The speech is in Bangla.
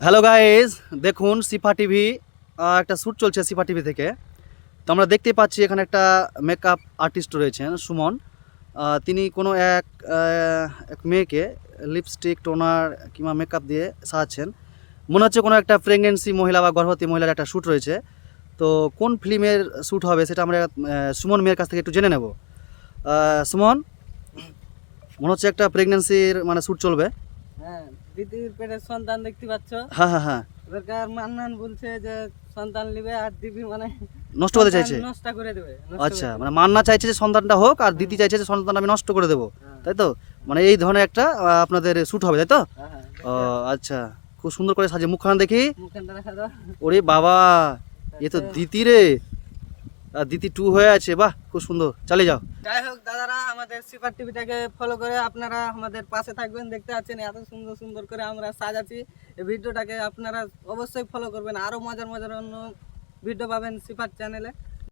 হ্যালো গাইজ, দেখুন সিফা টিভি একটা শ্যুট চলছে সিফা টিভি থেকে। তো আমরা দেখতে পাচ্ছি এখানে একটা মেকআপ আর্টিস্ট রয়েছেন সুমন। তিনি কোনো এক মেয়েকে লিপস্টিক টোনার কিংবা মেকআপ দিয়ে সাজাচ্ছেন। মনে হচ্ছে কোনো একটা প্রেগনেন্সি মহিলা বা গর্ভবতী মহিলার একটা শ্যুট রয়েছে। তো কোন ফিল্মের শ্যুট হবে সেটা আমরা সুমন মেয়ের কাছ থেকে একটু জেনে নেব। সুমন, মনে হচ্ছে একটা প্রেগনেন্সির মানে শ্যুট চলবে। হ্যাঁ, দিদির পেটের সন্তান দেখতে পাচ্ছ। হ্যাঁ হ্যাঁ হ্যাঁ, এবারকার মান্নান বলছে যে সন্তান নিবে আর দিদি মানে নষ্ট করতে সন্তান চাইছে। নষ্ট করে দেবে, আচ্ছা, মানে মান্না চাইছে যে সন্তানটা হোক আর দিতি চাইছে যে সন্তানটা আমি নষ্ট করে দেবো, হ্যাঁ, তাই তো? মানে এই ধরনের একটা আপনাদের শ্যুট হবে, তাই তো? হ্যাঁ, হ্যাঁ, ও দেখতে পাচ্ছ। আচ্ছা, খুব সুন্দর করে সাজিয়ে মুখখানা দেখি। মুখখানটা দেখা দাও। ওরে বাবা, এ তো দিতি রে, আর দিতি টু হয়ে আছে। বাহ, খুব সুন্দর, চালিয়ে যাও। যাই হোক দাদারা, আমাদের সিফার টিভিটাকে ফলো করে আপনারা আমাদের পাশে থাকবেন। দেখতে পাচ্ছেন এত সুন্দর সুন্দর করে আমরা সাজাচ্ছি। এই ভিডিওটাকে আপনারা অবশ্যই ফলো করবেন, আরো মজার মজার অন্য ভিডিও পাবেন সিফার চ্যানেলে।